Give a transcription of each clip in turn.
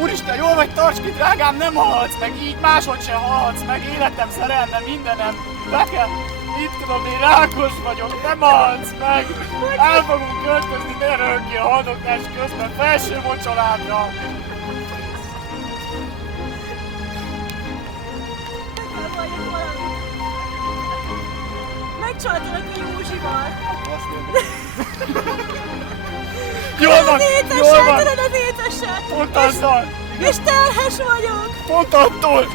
úristen, jól vagy, tarts ki, drágám, nem halhatsz meg, így máshogy sem halhatsz meg, életem, szerelmem, mindenem, be kell, itt tudom, én rákos vagyok, nem halhatsz meg, el fogunk költözni, ne röhögjél a haldokás közben, felső mocsolábra. Megcsaltalak a Józsival. Jól van, jól van. Tudod az éteset. Pont azzal. És terhes vagyok. Pont attól.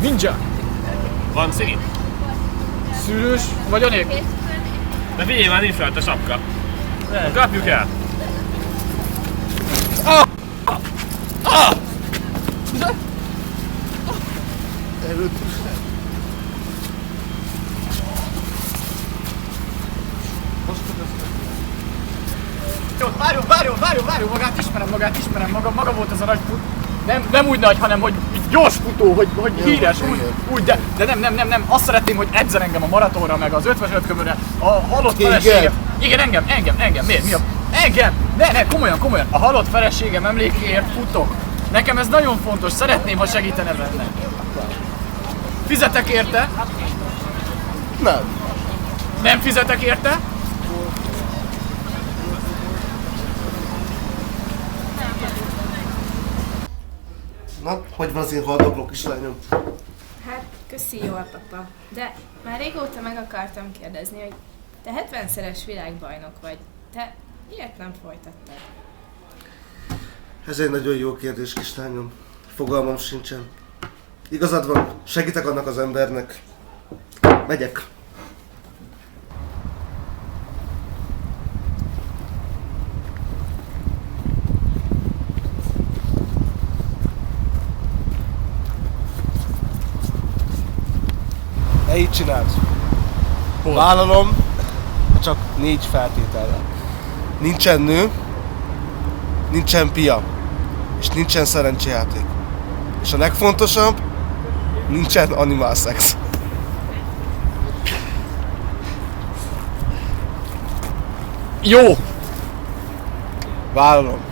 Ninja! Van szín? Szűrős vagy a nép? De figyelj, már nincs rajta sapka. Kapjuk el! Jó, várjon, magát ismerem, maga volt az a nagy nem úgy nagy, hanem hogy gyors futó, hogy híres, úgy, de nem, azt szeretném, hogy edzen engem a maratonra, meg az 55 kömörre, a halott feleségem. Igen, engem, miért? Mi a... Engem! Ne, komolyan, a halott feleségem emlékéért futok. Nekem ez nagyon fontos, szeretném, ha segítene benne. Fizetek érte? Nem. Nem fizetek érte? Na, hogy van az én haldokló kislányom? Hát, köszi, jól, papa. De már régóta meg akartam kérdezni, hogy te 70-szeres világbajnok vagy. Te miért nem folytattad? Ez egy nagyon jó kérdés, kislányom. Fogalmam sincsen. Igazad van, segítek annak az embernek. Megyek. Te így csinálsz. Vállalom, csak 4 feltétellel. Nincsen nő, nincsen pia, és nincsen szerencsejáték. És a legfontosabb, nincsen animál szex. Jó! Vállalom.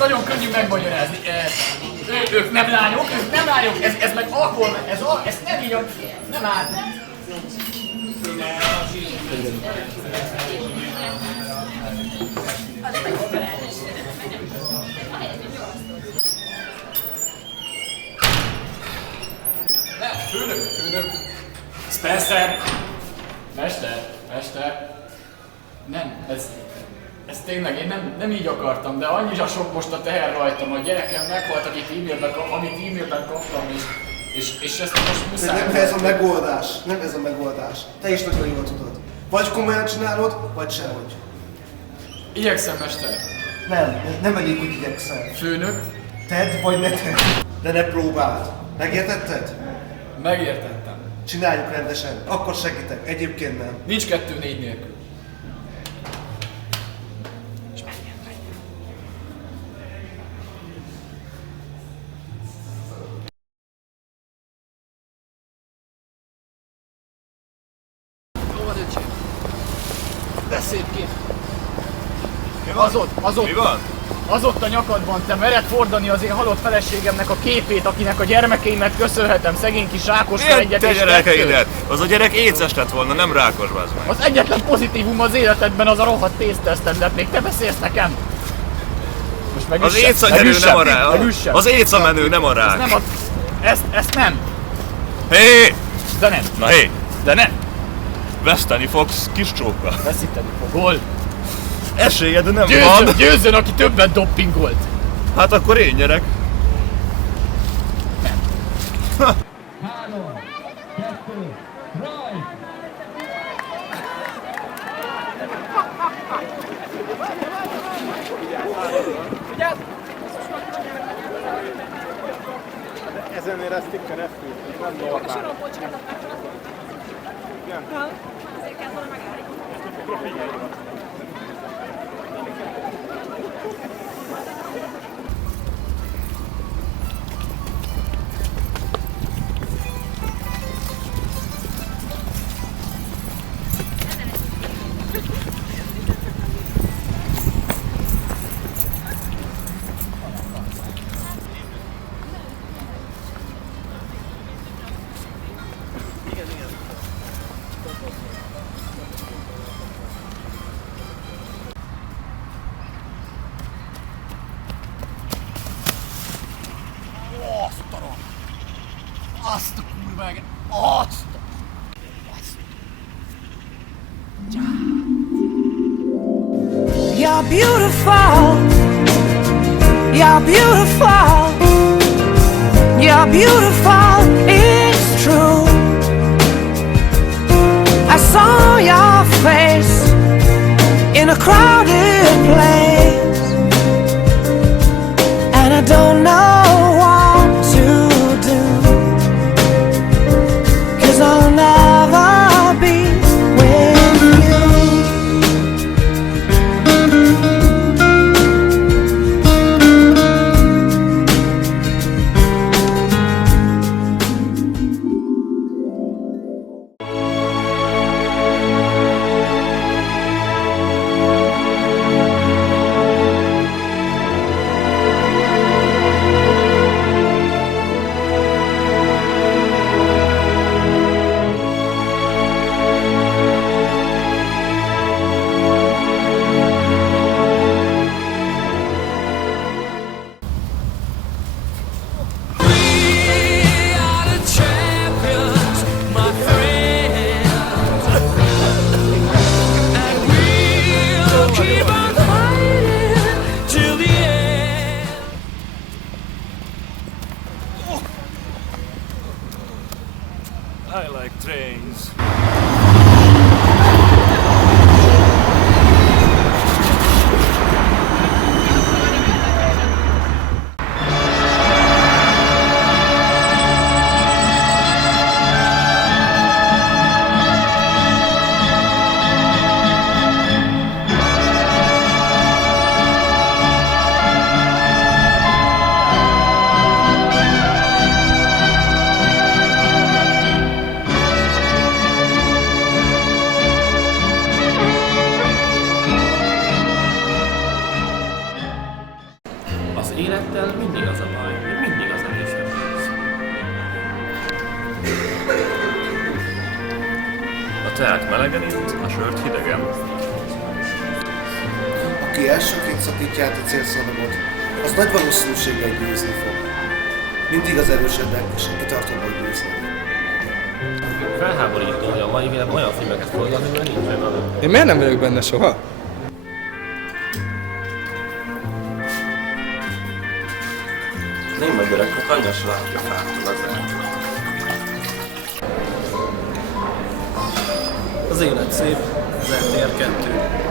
nagyon könnyű megmagyarázni. Ők nem lányok, ez meg alkohol, ez nem így, nem áll. Főnök. Spencer! Mester. Nem, ez tényleg, én nem így akartam, de annyira sok most a teher rajtam, a gyerekem meghalt, amit e-mailben kaptam, és ezt most muszáj. De nem ez a megoldás, nem ez a megoldás. Te is nagyon jól tudod. Vagy komolyan csinálod, vagy sehogy. Igyekszem, mester. Nem elég úgy igyekszel. Főnök? Tedd vagy ne tedd. De ne próbáld. Megértetted? Megértettem. Csináljuk rendesen, akkor segítek, egyébként nem. Nincs 2-4 nélkül. Jó van, öcsém. De szép kép. Mi van? Az ott a nyakadban, te mered fordani az én halott feleségemnek a képét, akinek a gyermekeimet köszönhetem, szegény kis Rákosra Miért egyet te és kettőt. gyerekeidet? Az a gyerek éces lett volna, nem rákos, bazd meg. Az egyetlen pozitívum az életedben az a rohadt tészteszted lett, még te beszélsz nekem? Most Az éca nyerő nem a rák. megüssem. Az éca menő nem a rák. Nem ezt nem. Hé! De nem. Na hé! De nem. Veszteni fogsz, kis csóka. Veszíteni fogol. Esélyed nem van. Győzzön, aki többet doppingolt. Hát akkor én nyerek. Ezen érezték keresztül, nem normál. Azért kell volna megállni. Azt a kurva ege... Azt! You're beautiful. You're beautiful. You're beautiful. It's true. I saw your face in a crowded place, and I don't know what to do, 'cause I'll never be with you. Ezekkel mindig az a baj, hogy mindig az erősebb lesz. A teát melegen itt, a sört hidegen. Aki elsőként szakítja át a célszalagot, az nagy valószínűséggel győzni fog. Mindig az erősebbek és a kitartóbbak győznek. Felháborító, hogy a mai világban olyan filmeket forgatni, mert nincsen az. Én miért nem vagyok benne soha? Néma gyereknek anyja se látja fától az át. Az élet szép, az RTR 2.